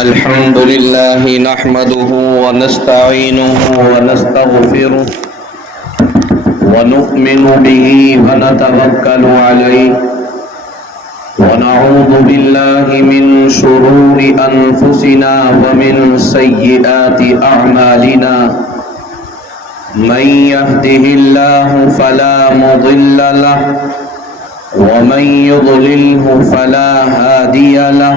الحمد لله نحمده ونستعينه ونستغفره ونؤمن به ونتوكل عليه ونعوذ بالله من شرور أنفسنا ومن سيئات أعمالنا من يهده الله فلا مضل له ومن يضلله فلا هادي له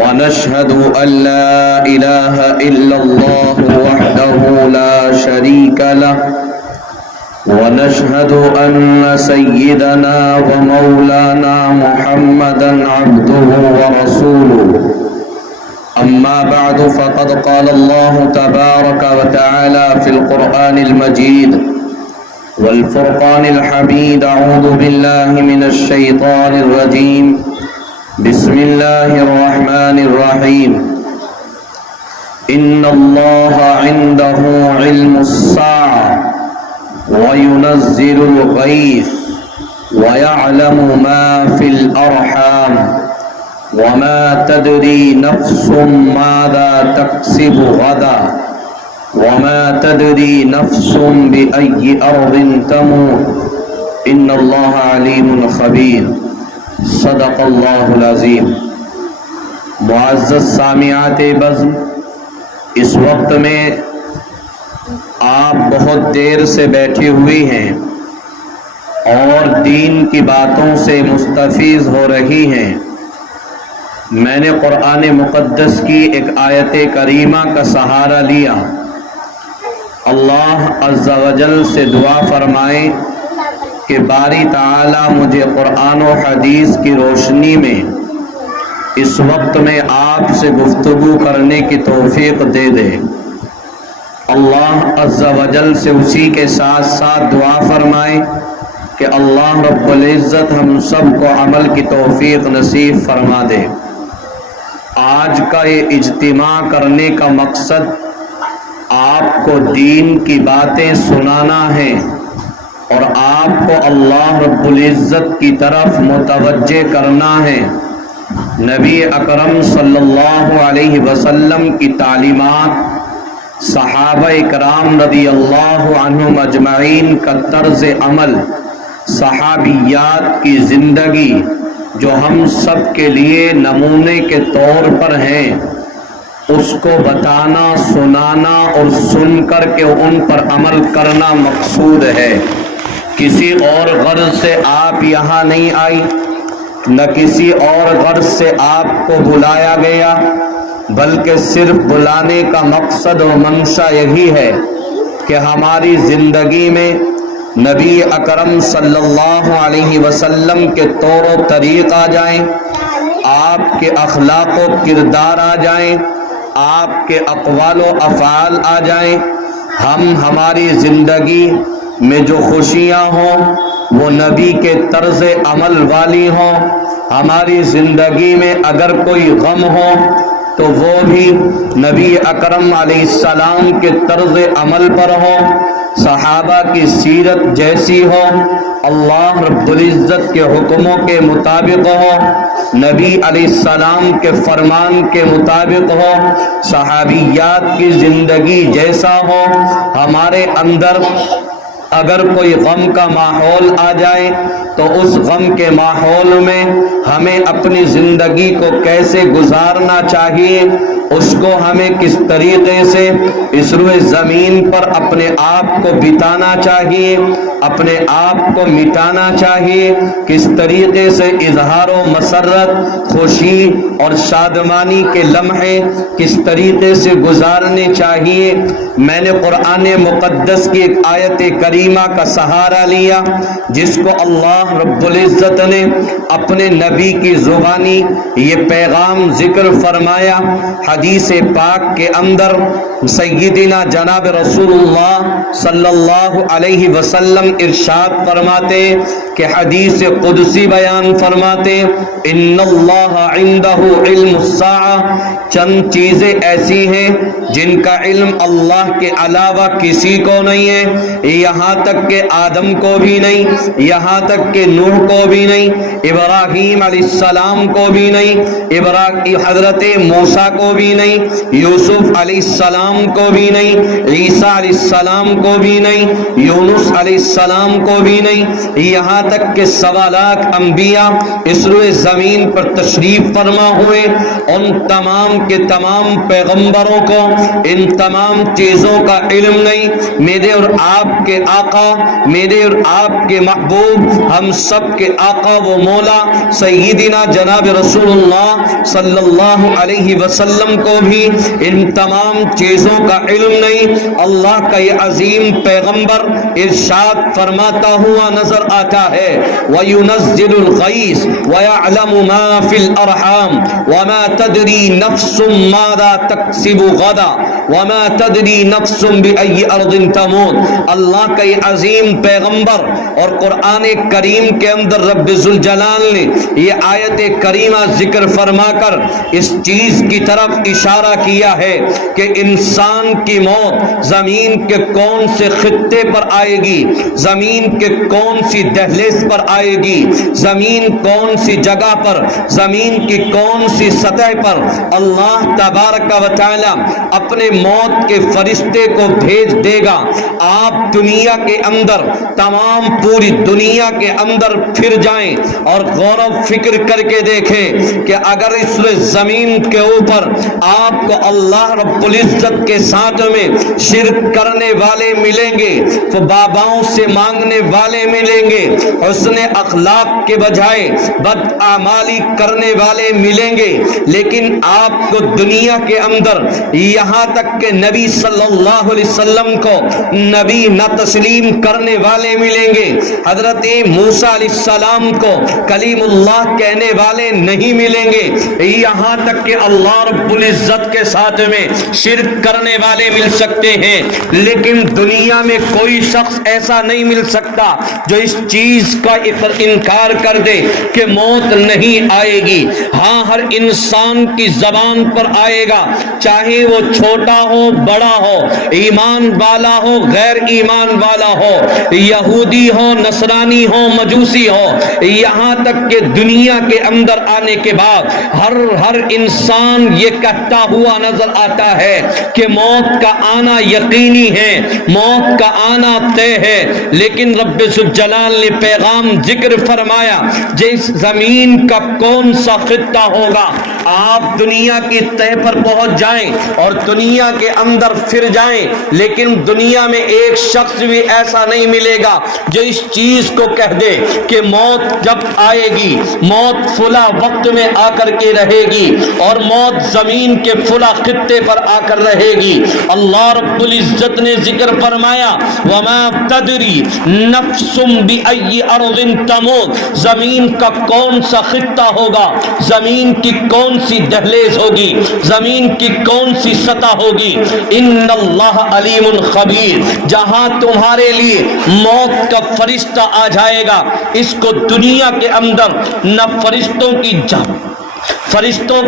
ونشهد أن لا إله إلا الله وحده لا شريك له ونشهد أن سيدنا ومولانا محمدا عبده ورسوله أما بعد فقد قال الله تبارك وتعالى في القرآن المجيد والفرقان الحميد أعوذ بالله من الشيطان الرجيم بسم الله الرحمن الرحيم إن الله عنده علم الساعة وينزل الغيث ويعلم ما في الأرحام وما تدري نفس ماذا تكسب غدا وما تدري نفس بأي أرض تموت إن الله عليم خبير صدق اللہ العظیم۔ معزز سامعات بزم، اس وقت میں آپ بہت دیر سے بیٹھی ہوئی ہیں اور دین کی باتوں سے مستفیض ہو رہی ہیں۔ میں نے قرآن مقدس کی ایک آیت کریمہ کا سہارا لیا۔ اللہ عز و جل سے دعا فرمائیں کہ باری تعالیٰ مجھے قرآن و حدیث کی روشنی میں اس وقت میں آپ سے گفتگو کرنے کی توفیق دے دے۔ اللہ عز و جل سے اسی کے ساتھ ساتھ دعا فرمائے کہ اللہ رب العزت ہم سب کو عمل کی توفیق نصیب فرما دے۔ آج کا یہ اجتماع کرنے کا مقصد آپ کو دین کی باتیں سنانا ہے اور آپ کو اللہ رب العزت کی طرف متوجہ کرنا ہے۔ نبی اکرم صلی اللہ علیہ وسلم کی تعلیمات، صحابہ اکرام رضی اللہ عنہم اجمعین کا طرز عمل، صحابیات کی زندگی جو ہم سب کے لیے نمونے کے طور پر ہیں، اس کو بتانا، سنانا اور سن کر کے ان پر عمل کرنا مقصود ہے۔ کسی اور غرض سے آپ یہاں نہیں آئی، نہ کسی اور غرض سے آپ کو بلایا گیا، بلکہ صرف بلانے کا مقصد و منشا یہی ہے کہ ہماری زندگی میں نبی اکرم صلی اللہ علیہ وسلم کے طور و طریق آ جائیں، آپ کے اخلاق و کردار آ جائیں، آپ کے اقوال و افعال آ جائیں، ہم ہماری زندگی میں جو خوشیاں ہوں وہ نبی کے طرز عمل والی ہوں، ہماری زندگی میں اگر کوئی غم ہو تو وہ بھی نبی اکرم علیہ السلام کے طرز عمل پر ہو، صحابہ کی سیرت جیسی ہو، اللہ رب العزت کے حکموں کے مطابق ہو، نبی علیہ السلام کے فرمان کے مطابق ہو، صحابیات کی زندگی جیسا ہو۔ ہمارے اندر اگر کوئی غم کا ماحول آ جائے تو اس غم کے ماحول میں ہمیں اپنی زندگی کو کیسے گزارنا چاہیے، اس کو ہمیں کس طریقے سے اس روئے زمین پر اپنے آپ کو بتانا چاہیے، اپنے آپ کو مٹانا چاہیے، کس طریقے سے اظہار و مسرت، خوشی اور شادمانی کے لمحے کس طریقے سے گزارنے چاہیے۔ میں نے قرآن مقدس کی ایک آیت کریمہ کا سہارا لیا جس کو اللہ رب العزت نے اپنے نبی کی زبانی یہ پیغام ذکر فرمایا۔ حدیث پاک کے اندر سیدنا جناب رسول اللہ صلی اللہ علیہ وسلم ارشاد فرماتے کہ حدیث قدسی بیان فرماتے ان اللہ عندہ علم الساعہ، چند چیزیں ایسی ہیں جن کا علم اللہ کے علاوہ کسی کو نہیں ہے، یہاں تک کہ آدم کو بھی نہیں، یہاں تک کہ نوح کو بھی نہیں، ابراہیم علیہ السلام کو بھی نہیں، حضرت موسیٰ کو بھی نہیں، یوسف علیہ السلام کو بھی نہیں، عیسیٰ علیہ السلام کو بھی نہیں، یونس علیہ السلام کو بھی نہیں، یہاں تک کہ 1.25 لاکھ انبیاء اس روئے زمین پر تشریف فرما ہوئے، ان تمام کے تمام پیغمبروں کو ان تمام چیزوں کا علم نہیں۔ میرے اور آپ کے آقا، میرے اور آپ کے محبوب، ہم سب کے آقا و مولا سیدنا جناب رسول اللہ صلی اللہ علیہ وسلم کو بھی ان تمام چیزوں کا علم نہیں۔ اللہ کا یہ عظیم پیغمبر ارشاد فرماتا ہوا نظر آتا ہے وَيُنَزِّلُ الْغَيْثَ وَيَعْلَمُ مَا فِي الْأَرْحَامِ وَمَا تَدْرِي نَفْسٌ مَاذَا تَكْسِبُ غَدًا وَمَا تَدْرِي نَفْسٌ بِأَيِّ أَرْضٍ تَمُوتُ۔ اللہ کا یہ عظیم پیغمبر اور قرآن کریم کے اندر رب ذوالجلال نے یہ آیت کریمہ ذکر فرما کر اس چیز کی طرف اشارہ کیا ہے کہ انسان کی موت زمین کے کون سے خطے پر آئے گی، زمین کے کون سی دہلیز پر آئے گی، زمین کون سی جگہ پر، زمین کی کون سی سطح پر اللہ تبارک و تعالی اپنے موت کے فرشتے کو بھیج دے گا۔ آپ دنیا کے اندر، تمام پوری دنیا کے اندر پھر جائیں اور غور و فکر کر کے دیکھیں کہ اگر اس زمین کے اوپر آپ کو اللہ رب العزت کے ساتھ میں شرک کرنے والے ملیں گے، تو باباؤں سے مانگنے والے ملیں گے، حسن اخلاق کے بجائے بدعمالی کرنے والے ملیں گے، لیکن آپ کو دنیا کے اندر یہاں تک کہ نبی صلی اللہ علیہ وسلم کو نبی نہ تسلیم کرنے والے ملیں گے، حضرت موسیٰ علیہ السلام کو کلیم اللہ کہنے والے نہیں ملیں گے، یہاں تک کہ اللہ رب العزت کے ساتھ میں شرک کرنے والے مل سکتے ہیں، لیکن دنیا میں کوئی شخص ایسا نہیں مل سکتا جو اس چیز کا انکار کر دے کہ موت نہیں آئے گی۔ ہاں، ہر انسان کی زبان پر آئے گا، چاہے وہ چھوٹا ہو بڑا ہو، ایمان والا ہو غیر ایمان والا ہو، یہودی ہو نصرانی ہو مجوسی ہو، یہاں تک کہ دنیا کے اندر آنے کے بعد ہر انسان یہ کہتا ہوا نظر آتا ہے کہ موت کا آنا یقینی ہے، موت کا آنا طے ہے، لیکن رب ذوالجلال نے پیغام ذکر فرمایا جس زمین کا کون سا خطہ ہوگا، آپ دنیا کی تہ پر پہنچ جائیں اور دنیا کے اندر پھر جائیں، لیکن دنیا میں ایک شخص بھی ایسا نہیں ملے گا جو اس چیز کو کہہ دے کہ موت جب آئے گی، موت فلاں وقت میں آ کر کے رہے گی اور موت زمین کے فلاں خطے پر آ کر رہے گی۔ اللہ رب العزت نے ذکر فرمایا وَمَا تَدْرِي نَفْسٌ بِأَيِّ أَرْضٍ تَمُوتُ، زمین کا کون سا خطہ ہوگا، زمین کی کون سی دہلیز ہوگی، زمین کی کون سی سطح ہوگی۔ ان اللہ علیم خبیر، جہاں تمہارے لیے موت کا فرشتہ آ جائے گا، اس کو دنیا کے اندر نہ فرشتوں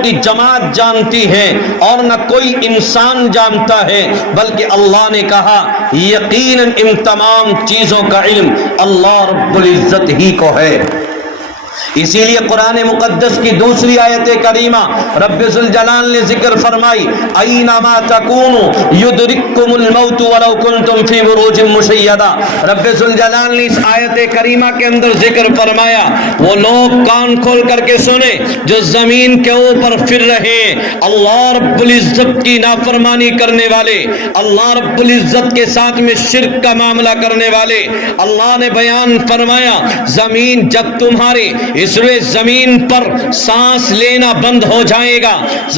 کی جماعت جانتی ہے اور نہ کوئی انسان جانتا ہے، بلکہ اللہ نے کہا یقیناً ان تمام چیزوں کا علم اللہ رب العزت ہی کو ہے۔ اسی لیے قرآن مقدس کی دوسری آیت کریمہ رب ذوالجلال نے ذکر فرمائی اینما تکونوا یدرککم الموت ولو کنتم فی بروج مشیدہ۔ رب ذوالجلال نے اس آیت کریمہ کے اندر ذکر فرمایا وہ لوگ کان کھول کر کے سنیں جو زمین کے اوپر پھر رہے ہیں، اللہ رب العزت کی نافرمانی کرنے والے، اللہ رب العزت کے ساتھ میں شرک کا معاملہ کرنے والے۔ اللہ نے بیان فرمایا زمین جب تمہارے اس روئے زمین پر سانس لینا بند ہو جائے گا،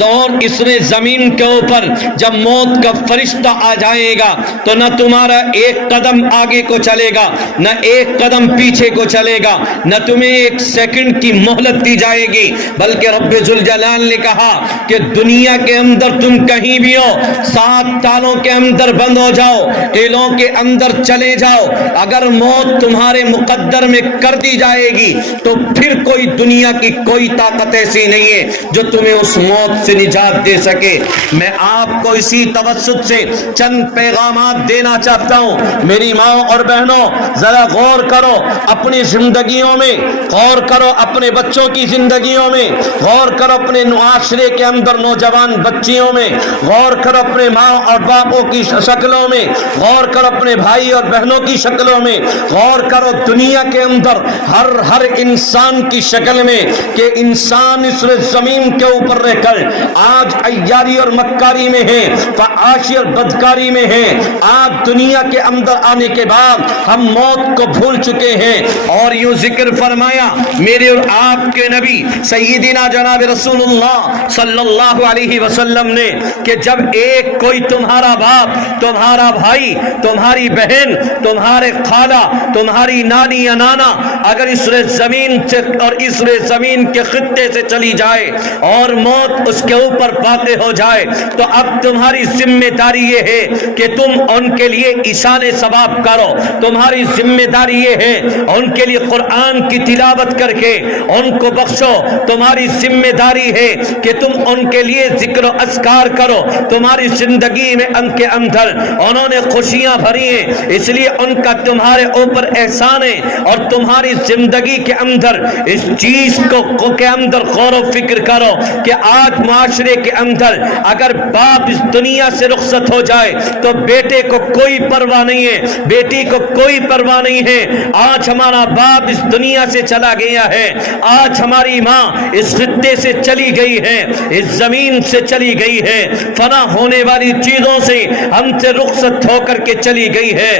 اور اس روئے زمین کے اوپر جب موت کا فرشتہ آ جائے گا تو نہ تمہارا ایک قدم آگے کو چلے گا، نہ ایک قدم پیچھے کو چلے گا، نہ تمہیں ایک سیکنڈ کی مہلت دی جائے گی، بلکہ رب ذوالجلال نے کہا کہ دنیا کے اندر تم کہیں بھی ہو، 7 تالوں کے اندر بند ہو جاؤ، قلعوں کے اندر چلے جاؤ، اگر موت تمہارے مقدر میں کر دی جائے گی تو پھر کوئی دنیا کی کوئی طاقت ایسی نہیں ہے جو تمہیں اس موت سے نجات دے سکے۔ میں آپ کو اسی توسط سے چند پیغامات دینا چاہتا ہوں۔ میری ماں اور بہنوں، ذرا غور کرو اپنی زندگیوں میں، غور کرو اپنے بچوں کی زندگیوں میں، غور کرو اپنے معاشرے کے اندر نوجوان بچیوں میں، غور کرو اپنے ماں اور باپوں کی شکلوں میں، غور کرو اپنے بھائی اور بہنوں کی شکلوں میں، غور کرو دنیا کے اندر ہر انسان کی شکل میں، کہ انسان اس زمین کے اوپر رہ کر آج عیاری اور مکاری میں ہے، فحاشی اور بدکاری میں ہے۔ آج دنیا کے اندر آنے کے بعد ہم موت کو بھول چکے ہیں، اور یوں ذکر فرمایا میرے اور آپ کے نبی سیدنا جناب رسول اللہ صلی اللہ علیہ وسلم نے کہ جب ایک کوئی تمہارا باپ، تمہارا بھائی، تمہاری بہن، تمہارے خالہ، تمہاری نانی یا نانا اگر اس زمین سے اور اس زمین کے خطے سے چلی جائے اور موت اس کے اوپر واقع ہو جائے تو اب تمہاری ذمہ داری یہ ہے کہ تم ان کے لیے ایصال ثواب کرو، تمہاری ذمہ داری یہ ہے ان کے لیے قرآن کی تلاوت کر کے ان کو بخشو، تمہاری ذمہ داری ہے کہ تم ان کے لیے ذکر و اذکار کرو، تمہاری زندگی میں ان کے اندر انہوں نے خوشیاں بھری ہیں اس لیے ان کا تمہارے اوپر احسان ہے، اور تمہاری زندگی کے اندر اس چیز کو کے اندر غور و فکر کرو کہ آج معاشرے کے اندر اگر باپ اس دنیا سے رخصت ہو جائے تو بیٹے کو کوئی پرواہ نہیں ہے، بیٹی کو کوئی پرواہ نہیں ہے۔ آج ہمارا باپ اس دنیا سے چلا گیا ہے، آج ہماری ماں اس خطے سے چلی گئی ہے، اس زمین سے چلی گئی ہے، فنا ہونے والی چیزوں سے ہم سے رخصت ہو کر کے چلی گئی ہے۔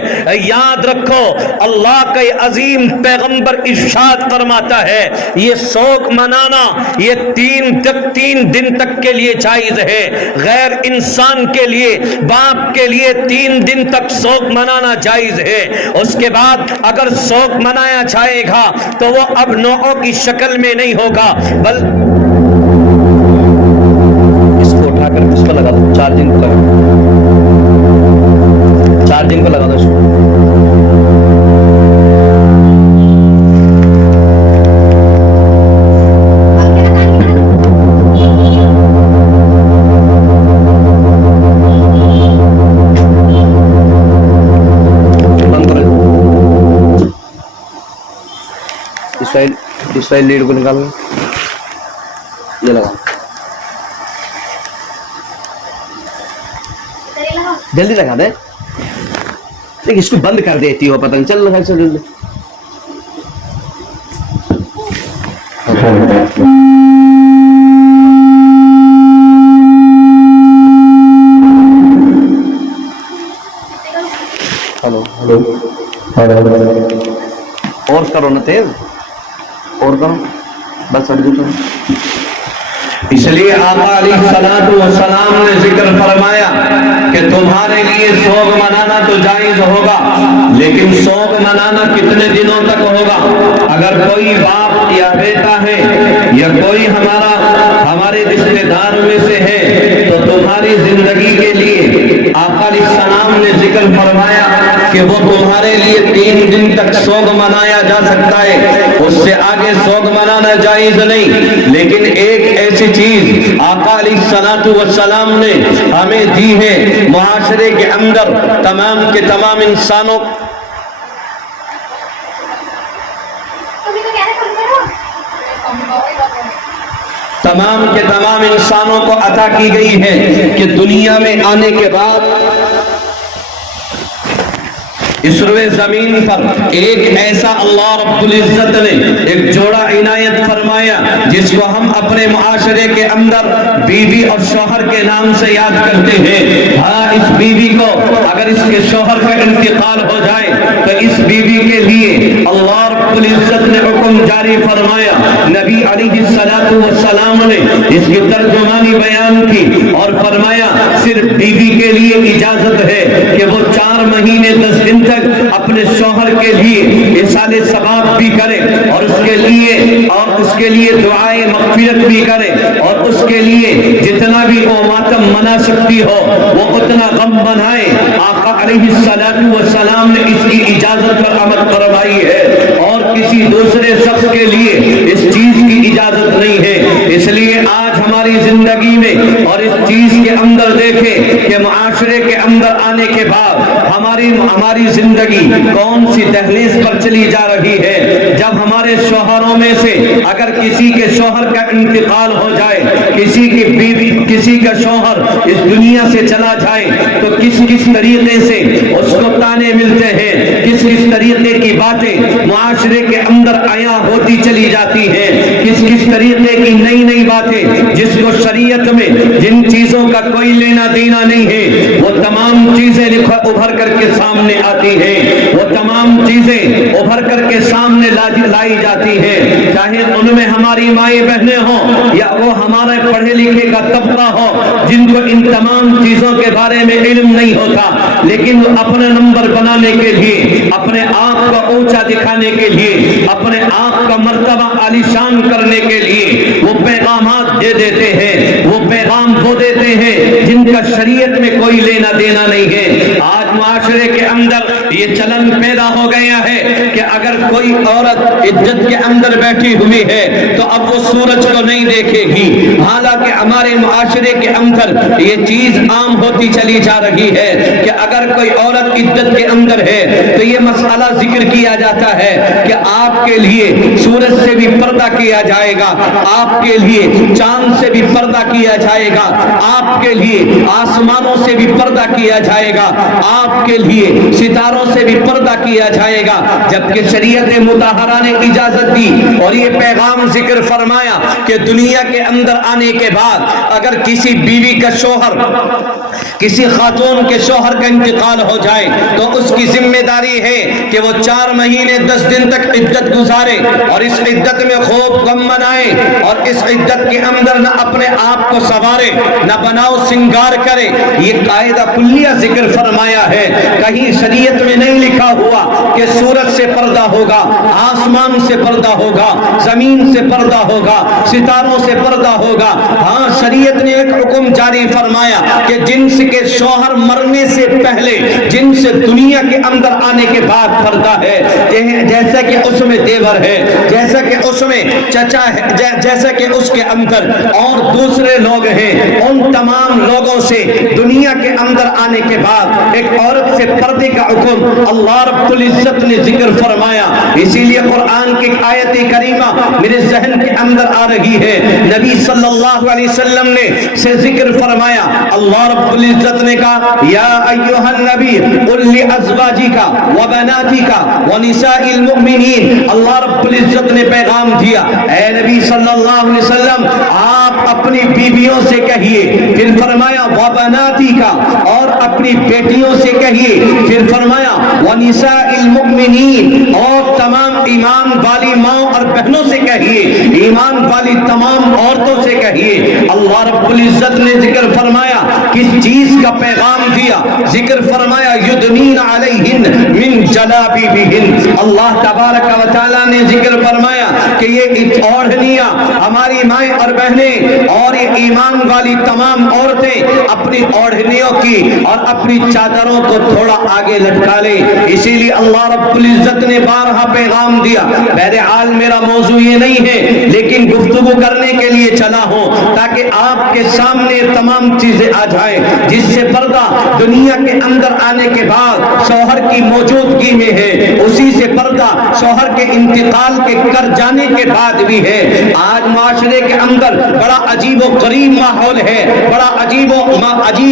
یاد رکھو اللہ کا عظیم پیغمبر ارشاد فرماتا ہے یہ سوگ منانا یہ 3 دن تک کے لیے جائز ہے، غیر انسان کے لیے باپ کے لیے 3 دن تک سوگ منانا جائز ہے، اس کے بعد اگر سوگ منایا جائے گا تو وہ اب نوعوں کی شکل میں نہیں ہوگا بل اس کو اٹھا کر اس کو لگا دو، چارجنگ کو لگا دو، چارجنگ کو لگا دو اس کو۔ اس سائڈ لیڈ کو نکال یہ لگا، جلدی لگا دے، دیکھ اس کو بند کر دیتی ہو پتنگ، چل لگا چل جلدی۔ اور کرو نا تیز، اور کرو بس اڑ جاتا ہوں۔ اس لیے آقا علیہ الصلوۃ والسلام نے ذکر فرمایا کہ تمہارے لیے سوگ منانا تو جائز ہوگا، لیکن سوگ منانا کتنے دنوں تک ہوگا؟ اگر کوئی باپ یا بیٹا ہے یا کوئی ہمارے رشتے دار میں سے ہے تو تمہاری زندگی کے لیے آقا علیہ السلام نے ذکر فرمایا کہ وہ تمہارے لیے 3 دن تک سوگ منایا جا سکتا ہے، اس سے آگے سوگ منانا جائز نہیں۔ لیکن ایک ایسی چیز آقا علیہ الصلوۃ والسلام نے ہمیں دی ہے، معاشرے کے اندر تمام کے تمام انسانوں کو عطا کی گئی ہے کہ دنیا میں آنے کے بعد اس روئے زمین پر ایک ایسا اللہ رب العزت نے ایک جوڑا عنایت فرمایا جس کو ہم اپنے معاشرے کے اندر بیوی اور شوہر کے نام سے یاد کرتے ہیں۔ ہاں اس بیوی کو اگر اگر اس کے شوہر کا انتقال ہو جائے تو اس بیوی کے لیے اللہ رب العزت نے حکم جاری فرمایا. نبی علیہ السلام نے اس کی ترجمانی بیان کی اور فرمایا صرف بیوی کے لیے اجازت ہے کہ وہ 4 مہینے 10 دن تک اپنے شوہر کے لیے ایصال ثواب بھی کرے اور اس کے لیے دعائے مغفرت بھی کرے اور اس کے لیے جتنا بھی وہ ماتم منا سکتی ہو وہ اتنا غم منائے. آقا علیہ السلام نے اس کی اجازت پر عمل فرمائی ہے اور کسی دوسرے شخص کے لیے اس چیز کی اجازت نہیں ہے. اس لیے آج ہماری زندگی میں اور اس چیز کے اندر دیکھیں کہ معاشرے کے اندر آنے کے بعد ہماری زندگی کون سی دہلیز پر چلی جا رہی ہے. جب ہمارے شوہروں میں سے اگر کسی کے شوہر کا انتقال ہو جائے, کسی کی بیوی, کسی کا شوہر اس دنیا سے چلا جائے تو کس طریقے سے اس کو تانے ملتے ہیں, کس طریقے کی باتیں معاشرے کے اندر عیاں ہوتی چلی جاتی ہیں, کس طریقے کی نئی باتیں جس کو شریعت میں جن چیزوں کا کوئی لینا دینا نہیں ہے وہ تمام چیزیں ابھر کر کے سامنے آتی ہیں, وہ تمام چیزیں ابھر کر کے سامنے لائی جاتی ہیں, چاہے ان میں ہماری مائیں بہنیں ہوں یا وہ ہمارے پڑھے لکھے کا طبقہ ہو جن کو ان تمام چیزوں کے بارے میں علم نہیں ہوتا, لیکن وہ اپنے نمبر بنانے کے لیے, اپنے آپ کو اونچا دکھانے کے لیے, اپنے آپ کا مرتبہ عالیشان کرنے کے لیے وہ پیغامات دے دیتے ہیں, وہ پیغام وہ دیتے ہیں جن کا شریعت میں کوئی لینا دینا نہیں ہے. آج معاشرے کے اندر یہ چلن پیدا ہو گیا ہے کہ اگر کوئی عورت عزت کے اندر بیٹھی ہوئی ہے تو اب وہ سورج کو نہیں دیکھے گی, حالانکہ ہمارے معاشرے کے اندر یہ چیز عام ہوتی چلی جا رہی ہے کہ اگر کوئی عورت عزت کے اندر ہے تو یہ مسئلہ ذکر کیا جاتا ہے کہ آپ کے لیے سورج سے بھی پردہ کیا جائے گا, آپ کے لیے چاند سے بھی پردہ کیا جائے گا, آپ کے لیے آسمانوں سے بھی پردہ کیا جائے گا, آپ کے لیے ستاروں سے بھی پردہ کیا جائے گا, جبکہ شریعت مطہرہ نے اجازت دی اور یہ پیغام ذکر فرمایا کہ دنیا کے اندر آنے کے بعد اگر کسی بیوی کا شوہر, کسی خاتون کے شوہر کا انتقال ہو جائے تو اس کی ذمہ داری ہے کہ وہ 4 مہینے 10 دن تک عدت گزارے اور اس عدت میں خوب غم منائے اور اس عدت کے اندر نہ اپنے آپ کو سنوارے نہ بناؤ سنگار کرے. یہ قاعدہ کلیہ ذکر فرمایا ہے, کہیں شریعت میں نہیں لکھا ہوا کہ سورج سے پردہ ہوگا, آسمان سے پردہ ہوگا, زمین سے پردہ ہوگا, ستاروں سے پردہ ہوگا. ہاں شریعت نے ایک حکم جاری فرمایا کہ جنس کے شوہر مرنے سے پہلے جنس دنیا کے اندر آنے کے بعد پردہ ہے, جیسا کہ اس میں دیور ہے, جیسا کہ اس میں چچا ہے, جیسا کہ اس کے اندر اور دوسرے لوگ ہیں, ان تمام لوگوں سے دنیا کے اندر آنے کے بعد ایک عورت سے پردے کا حکم اللہ رب العزت نے ذکر فرمایا. اسی لیے قرآن کی آیت کریمہ میرے ذہن کے اندر آ رہی ہے, نبی صلی اللہ علیہ وسلم نے سے ذکر فرمایا, اللہ رب العزت نے کہا یا ایھا النبی قل لازواجک وبناتک ونساء المؤمنین. اللہ رب العزت نے پیغام دیا, اے نبی صلی اللہ علیہ وسلم آپ اپنی بیویوں سے کہیے, پھر فرمایا وبناتک اور اپنی بیٹیوں سے کہیے, پھر فرمایا ونساء المؤمنین اور تمام ایمان والی ماں اور بہنوں سے کہیے, ایمان والی تمام عورتوں سے کہیے. اللہ رب العزت نے ذکر فرمایا کس چیز کا پیغام دیا, ذکر فرمایا یدنین علیہن من جلابیبہن. اللہ تبارک و تعالی نے ذکر فرمایا کہ یہ اوڑھنیاں ہماری مائیں اور بہنیں اور یہ ایمان والی تمام عورتیں اپنی اوڑھنیوں کی اور اپنی چادروں کو تھوڑا آگے لٹکا لیں. اسی لیے اللہ رب العزت نے بارہا پیغام دیا. بہرحال میرا موضوع یہ نہیں ہے, لیکن گفتگو کرنے کے لیے چلا ہوں تاکہ آپ کے سامنے تمام چیزیں آ جائیں جس سے پردہ دنیا کے اندر آنے کے بعد شوہر کی موجودگی میں ہے, اسی سے پردہ شوہر کے انتقال کے کر جانے کے بعد بھی ہے. آج معاشرے کے اندر بڑا عجیب و غریب ماحول ہے, بڑا عجیب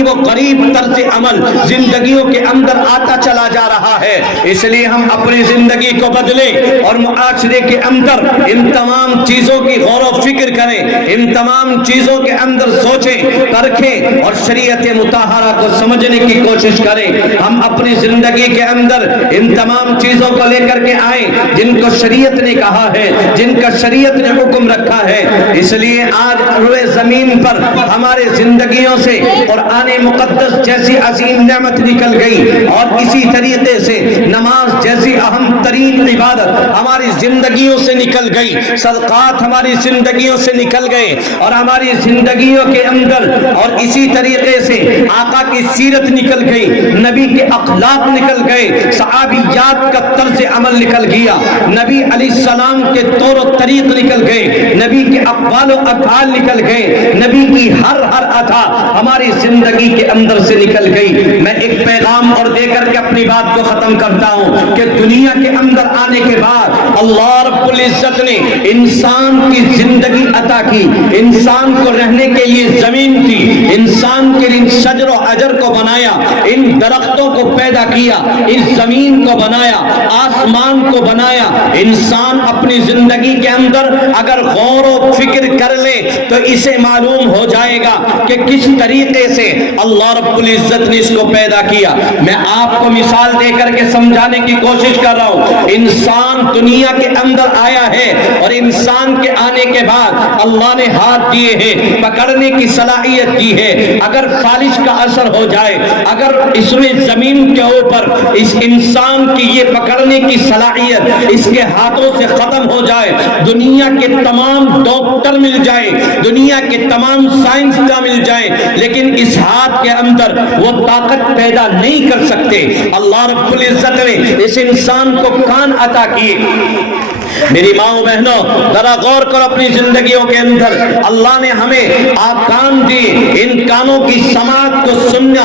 و غریب طرز عمل زندگیوں کے اندر آتا چلا جا رہا ہے. اس لیے ہم اپنی زندگی کو بدلیں اور معاشرے کے اندر ان تمام چیزوں کی غور و فکر کریں, ان تمام چیزوں کے اندر سوچیں پرکھیں اور شریعت شریعت مطہرہ کو سمجھنے کی کوشش کریں. ہم اپنی زندگی کے اندر ان تمام چیزوں کو لے کر کے آئیں جن کو شریعت نے کہا ہے, جن کا شریعت نے حکم رکھا ہے. اس لیے آج روئے زمین پر ہمارے زندگیوں سے قرآن مقدس جیسی عظیم نعمت نکل گئی, اور اسی طریقے سے نماز جیسی اہم ترین عبادت ہماری زندگیوں سے نکل گئی, صدقات ہماری زندگیوں سے نکل گئے, اور ہماری زندگیوں کے اندر اور اسی طریقے سے آقا کی سیرت نکل گئی, نبی کے اخلاق نکل گئے, صحابیات کا طرز عمل نکل گیا, نبی علیہ السلام کے طور و طریق نکل گئے, نبی کے اقوال و افعال نکل گئے, نبی کی ہر ادا ہماری زندگی کے اندر سے نکل گئی. میں ایک پیغام اور دے کر کے اپنی بات کو ختم کرتا ہوں کہ دنیا کے اندر آنے کے بعد اللہ رب العزت نے انسان کی زندگی عطا کی, انسان کو رہنے کے لیے زمین دی, انسان کے لیے شجر و حجر کو بنایا, ان درختوں کو پیدا کیا, اس زمین کو بنایا, آسمان کو بنایا. انسان اپنی زندگی کے اندر اگر غور و فکر کر لے تو اسے معلوم ہو جائے گا کہ کس طریقے سے اللہ رب العزت نے اس کو پیدا کیا. میں آپ کو مثال دے کر کے سمجھانے کی کوشش کر رہا ہوں. انسان دنیا کے اندر آیا ہے, اور انسان کے آنے کے بعد اللہ نے ہاتھ دیے ہیں, پکڑنے کی صلاحیت دی ہے. اگر فالش کا اثر ہو جائے, اگر اس میں زمین کے اوپر اس انسان کی یہ پکڑنے کی صلاحیت اس کے ہاتھوں سے ختم ہو جائے, دنیا کے تمام ڈاکٹر مل جائے, دنیا کے تمام سائنسداں مل جائے, لیکن اس ہاتھ کے اندر وہ طاقت پیدا نہیں کر سکتے. اللہ رب العزت نے اس انسان کو کان عطا کیے. میری ماؤں بہنوں, ذرا غور کرو اپنی زندگیوں کے اندر. اللہ نے ہمیں کان دیے, ان کانوں کی سماعت کو سننا,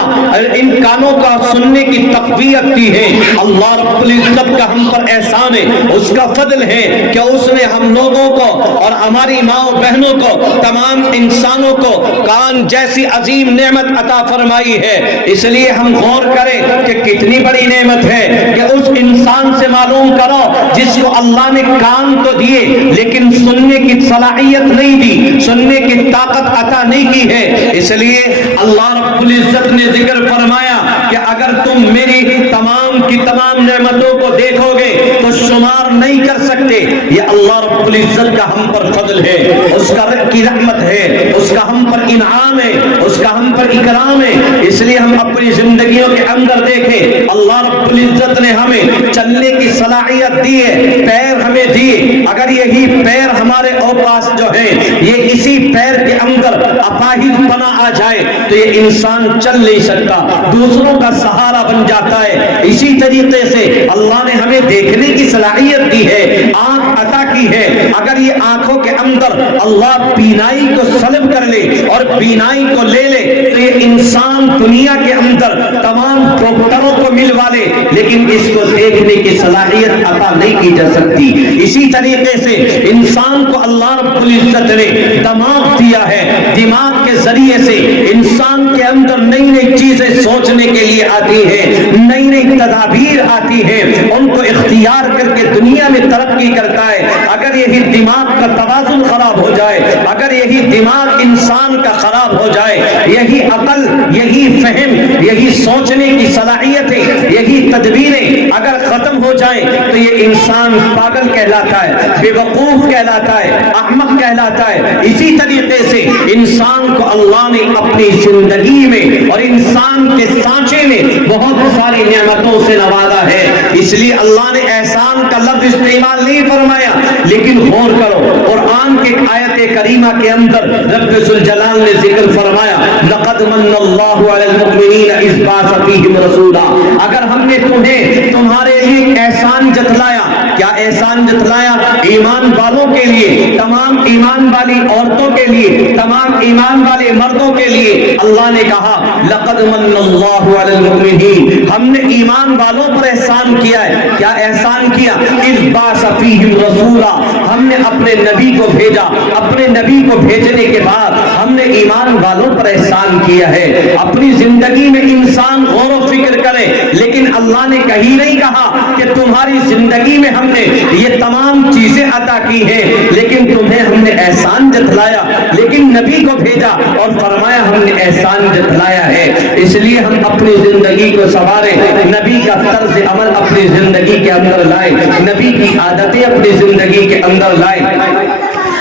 ان کانوں کا سننے کی تقویت دی ہے. اللہ رب العزت کا ہم پر احسان ہے, اس کا فضل ہے کہ اس نے ہم لوگوں کو اور ہماری ماؤں بہنوں کو, تمام انسانوں کو کان جیسی عظیم نعمت عطا فرمائی ہے. اس لیے ہم غور کریں کہ کتنی بڑی نعمت ہے کہ اس انسان سے معلوم کرو جس کو اللہ نے کان تو دیے لیکن سننے کی صلاحیت نہیں دی, سننے کی طاقت عطا نہیں کی ہے. اس لیے اللہ رب العزت نے ذکر فرمایا کہ اگر تم میری تمام کی تمام نعمتوں کو دیکھو گے تو شمار نہیں کر سکتے. یہ اللہ رب العزت کا ہم پر فضل ہے, اس کا رب کی رحمت ہے, اس کا ہم پر انعام ہے, اس کا ہم پر اکرام ہے. اس لیے ہم اپنی زندگیوں کے اندر دیکھیں, اللہ رب العزت نے ہمیں چلنے کی صلاحیت دی ہے, پیر ہمیں دیے. اگر یہی پیر ہمارے اوپاس جو ہے, یہ اسی پیر کے اندر اپاہج بنا آ جائے تو یہ انسان چل نہیں سکتا, دوسروں کا سہارا بن جاتا ہے. اسی طریقے سے اللہ نے ہمیں دیکھنے کی صلاحیت دی ہے, آنکھ عطا کی ہے. اگر یہ آنکھوں کے اندر اللہ بینائی کو سلب کر لے اور بینائی کو لے لے تو یہ انسان دنیا کے اندر تمام ڈاکٹروں کو ملوا لے, لیکن اس کو دیکھنے کی صلاحیت عطا نہیں کی جا سکتی. اسی طریقے سے انسان کو اللہ رب العزت نے دماغ دیا ہے, دماغ کے ذریعے سے انسان کے اندر نئی نئی چیزیں سوچنے کے لیے آتی ہیں, نئی نئی تدابیر آتی ہیں, ان کو اختیار کر کے دنیا میں ترقی کرتا ہے. اگر یہی دماغ کا توازن خراب ہو جائے, اگر یہی دماغ انسان کا خراب ہو جائے, یہی عقل, یہی فہم, یہی سوچنے کی صلاحیتیں, یہی تدبیریں اگر ختم ہو جائیں تو یہ انسان پاگل کہلاتا ہے, بے وقوف کہلاتا ہے, احمق کہلاتا ہے. اسی طریقے سے انسان کو اللہ نے اپنی زندگی میں اور انسان کے سانچے میں بہت ساری نعمتوں سے نوازا ہے. اس لیے اللہ نے احسان کا لفظ استعمال نہیں فرمایا, لیکن غور کرو قرآن کے آیت کریمہ کے اندر رب ذوالجلال نے ذکر فرمایا لقد من اللہ علی المؤمنین اذ بعث فیہم رسولا. اگر ہم نے تمہیں تمہارے لیے احسان جتلایا, کیا احسان جتلایا؟ ایمان والوں کے لیے, تمام ایمان والی عورتوں کے لیے, تمام ایمان والے مردوں کے لیے. اللہ نے کہا لقد من اللہ علی المؤمنین, ہم نے ایمان والوں پر احسان کیا ہے. کیا احسان کیا؟ اذ بعث فیہم رسولا, ہم ہم نے اپنے نبی کو بھیجا، اپنے نبی کو بھیجنے کے بعد ہم نے ایمان والوں پر احسان کیا ہے۔ اپنی زندگی میں انسان غور و فکر کرے، لیکن اللہ نے کہیں نہیں کہا کہ تمہاری زندگی میں ہم نے یہ تمام چیزیں عطا کی ہیں لیکن تمہیں ہم نے احسان جتلایا، لیکن نبی کو بھیجا اور فرمایا ہم نے احسان جتلایا ہے۔ اس لیے ہم اپنی زندگی کو سنواریں، نبی کا طرز عمل اپنی زندگی کے اندر لائیں، نبی کی عادتیں اپنی زندگی کے اندر لائیں۔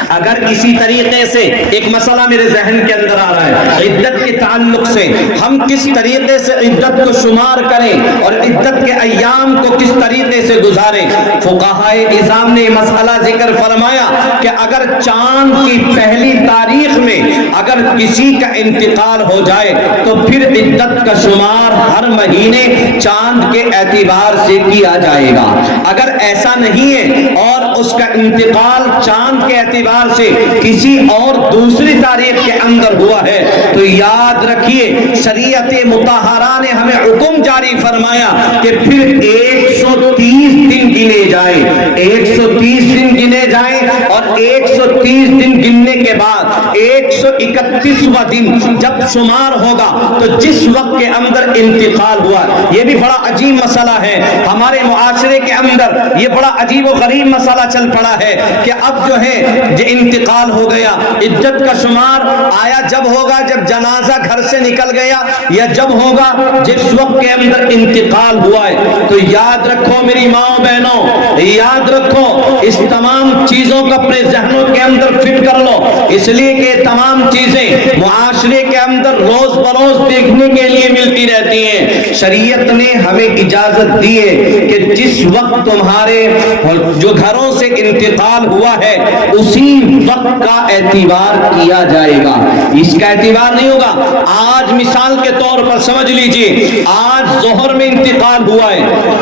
اگر اسی طریقے سے ایک مسئلہ میرے ذہن کے اندر آ رہا ہے، عدت کے تعلق سے ہم کس طریقے سے عدت کو شمار کریں اور عدت کے ایام کو کس طریقے سے گزاریں۔ فقہائے اعظام نے مسئلہ ذکر فرمایا کہ اگر چاند کی پہلی تاریخ میں اگر کسی کا انتقال ہو جائے تو پھر عدت کا شمار ہر مہینے چاند کے اعتبار سے کیا جائے گا۔ اگر ایسا نہیں ہے اور اس کا انتقال چاند کے اعتبار سے کسی اور دوسری تاریخ کے اندر ہوا ہے تو یاد رکھیے شریعت مطہرہ نے ہمیں حکم جاری فرمایا کہ پھر 130 دن گنے جائیں، 130 دن گنے جائیں اور 130 دن گننے کے بعد 131واں دن جب شمار ہوگا تو جس وقت کے اندر انتقال ہوا، یہ بھی بڑا عجیب مسئلہ ہے ہمارے معاشرے کے اندر، یہ بڑا عجیب و غریب مسئلہ چل پڑا ہے کہ اب جو ہے انتقال ہو گیا، عدت کا شمار آیا جب ہوگا جب جنازہ گھر سے نکل گیا یا جب ہوگا جس وقت کے اندر انتقال ہوا ہے۔ تو یاد رکھو میری ماں بہنوں، یاد رکھو اس تمام چیزوں کو اپنے ذہنوں کے اندر فٹ کر لو، اس لیے کہ تمام چیزیں معاشرے کے اندر روز بروز دیکھنے کے لیے ملتی رہتی ہیں۔ شریعت نے ہمیں اجازت دی ہے کہ جس وقت تمہارے جو گھروں سے انتقال ہوا ہے اسی وقت کا اعتبار کیا جائے گا، اس کا اعتبار نہیں ہوگا۔ آج مثال کے طور پر سمجھ لیجئے آج ظہر میں انتقال ہوا ہے،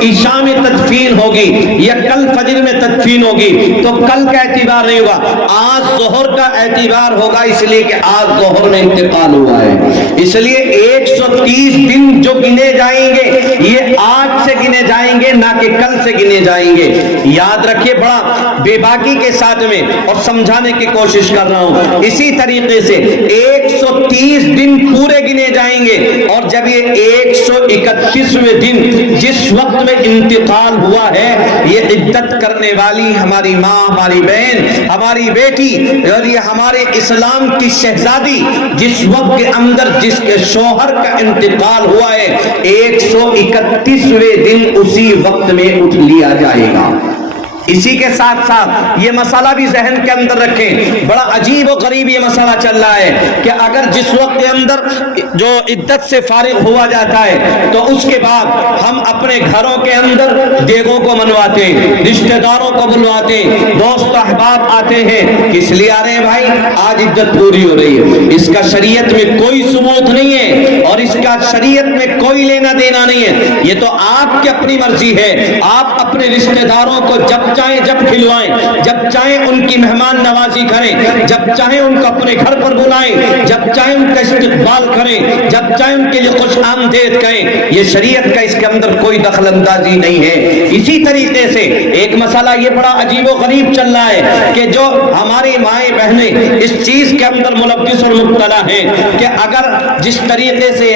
عشاء میں تدفین ہوگی یا کل فجر میں تدفین ہوگی تو کل کا اعتبار نہیں ہوگا، آج ظہر کا اعتبار ہوگا، اس لیے کہ آج ظہر میں انتقال ہوا ہے۔ اس لیے 130 دن جو گنے جائیں گے یہ آج سے گنے جائیں گے نہ کہ کل سے گنے جائیں گے۔ یاد رکھیے بڑا بے باکی کے ساتھ میں اور سمجھانے کی کوشش کر رہا ہوں، اسی طریقے سے 130 دن پورے گنے جائیں گے اور جب یہ 131ویں دن جس وقت میں انتقال ہوا ہے یہ عدت کرنے والی ہماری ماں، ہماری بہن، ہماری بیٹی اور یہ ہمارے اسلام کی شہزادی جس وقت کے اندر جس کے شوہر کا انتقال ہوا ہے 131ویں دن اسی وقت میں اٹھ لیا جائے گا۔ اسی کے ساتھ ساتھ یہ مسئلہ بھی ذہن کے اندر رکھیں، بڑا عجیب و غریب یہ مسئلہ چل رہا ہے کہ اگر جس وقت کے اندر جو عدت سے فارغ ہوا جاتا ہے تو اس کے بعد ہم اپنے گھروں کے اندر دیگوں کو منواتے ہیں، رشتہ داروں کو بلواتے ہیں، دوست احباب آتے ہیں، کس لیے آ رہے ہیں بھائی؟ آج عدت پوری ہو رہی ہے۔ اس کا شریعت میں کوئی ثبوت نہیں ہے اور اس کا شریعت میں کوئی لینا دینا نہیں ہے، یہ تو آپ کی اپنی مرضی ہے۔ آپ اپنے رشتہ داروں کو جب چاہیں جب کھلوائیں، جب چاہیں ان کی مہمان نوازی کریں، جب چاہیں ان کو اپنے گھر پر بلائیں، جب چاہیں ان کا استقبال کریں، جب چاہیں ان کے لیے خوش آمدید کہیں، یہ شریعت کا اس کے اندر کوئی دخل اندازی نہیں ہے۔ اسی طریقے سے ایک مسئلہ یہ بڑا عجیب و غریب چل رہا ہے کہ جو ہماری مائیں بہنیں اس چیز کے اندر ملبس اور مبتلا ہیں کہ اگر جس طریقے سے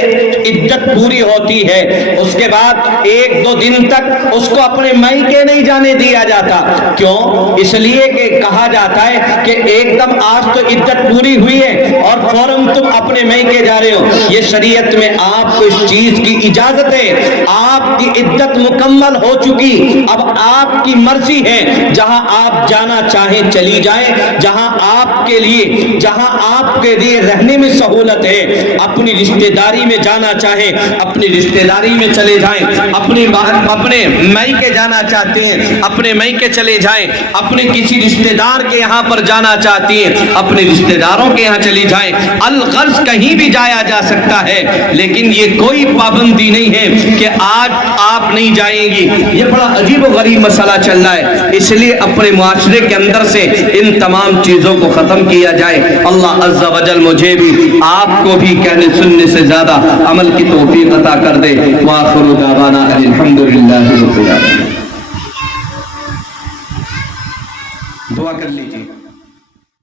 عدت پوری ہوتی ہے اس کے بعد 1-2 دن تک اس کو اپنے مائکے نہیں جانے دیا جاتا۔ کیوں؟ اس لیے کہ کہا جاتا ہے کہ ایک دم آج تو عدت پوری ہوئی ہے اور فوراً تم اپنے مائکے جا رہے ہو، یہ شریعت میں آپ کو اس چیز کی اجازت ہے۔ آپ کی عدت مکمل ہو چکی، اب آپ کی مرضی ہے، جہاں آپ جانا چاہیں چلی جائیں، جہاں آپ کے لیے رہنے میں سہولت ہے، اپنی رشتہ داری میں جانا چاہیں اپنی رشتہ داری میں چلے جائیں، اپنے مائکے جانا چاہتے ہیں اپنے مائکے چلے جائیں، اپنے کسی رشتہ دار کے یہاں پر جانا چاہتی ہیں اپنے رشتہ داروں کے یہاں چلی جائیں۔ الغرض کہیں بھی جایا جا سکتا ہے، لیکن یہ کوئی پابندی نہیں ہے کہ آج آپ نہیں جائیں گی۔ یہ بڑا عجیب و غریب مسئلہ چل رہا ہے، اس لیے اپنے معاشرے کے اندر سے ان تمام چیزوں کو ختم کیا جائے۔ اللہ عز و جل مجھے بھی آپ کو بھی کہنے سننے سے زیادہ عمل کی توفیق عطا کر دے۔ وآخر دعوانا الحمدللہ رب العالمین۔ دعا کر لیجیے.